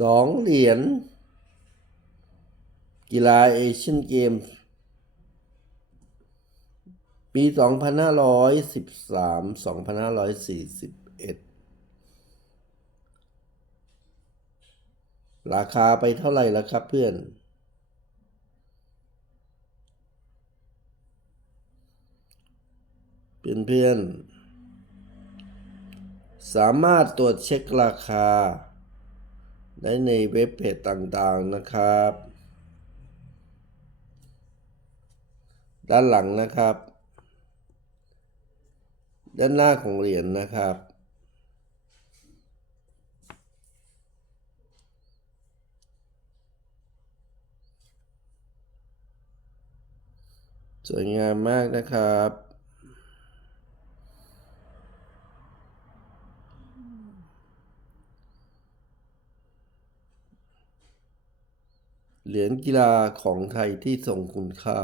สองเหรียญกีฬาเอเชียนเกมปี 2513 2541 ราคาไปเท่าไหร่แล้วครับเพื่อน เพื่อนๆสามารถตรวจเช็คราคา ได้ในเว็บเพจต่างๆนะครับ ด้านหลังนะครับ ด้านหน้าของเหรียญนะครับ สวยงามมากนะครับ เหรียญกีฬาของไทยที่ทรงคุณค่า